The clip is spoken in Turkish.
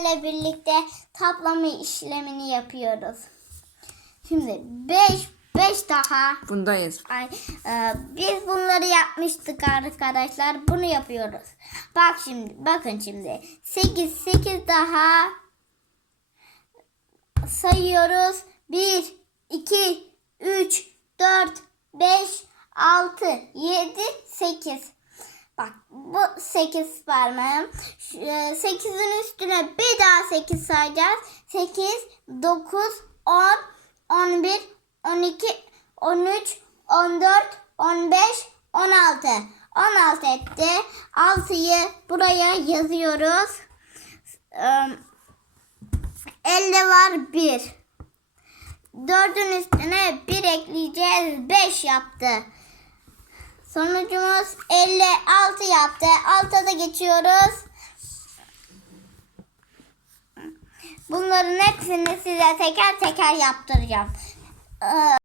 sayılarla birlikte toplama işlemini yapıyoruz. Şimdi 5 5 daha Bundayız. Ay, e, biz bunları yapmıştık arkadaşlar. Bunu yapıyoruz. Bak şimdi, bakın şimdi. 8 8 daha sayıyoruz. 1 2 3 4 5 6 7 8 Bak bu 8 parmağım. Şu, e, 8'in üstüne bir daha 8 sayacağız. 8, 9, 10, 11, 12, 13, 14, 15, 16. 16 etti. 6'yı buraya yazıyoruz. Elde var 1. 4'ün üstüne 1 ekleyeceğiz. 5 yaptı. Sonucumuz 56 yaptı. Alta da geçiyoruz. Bunların hepsini size teker teker yaptıracağım. Ee,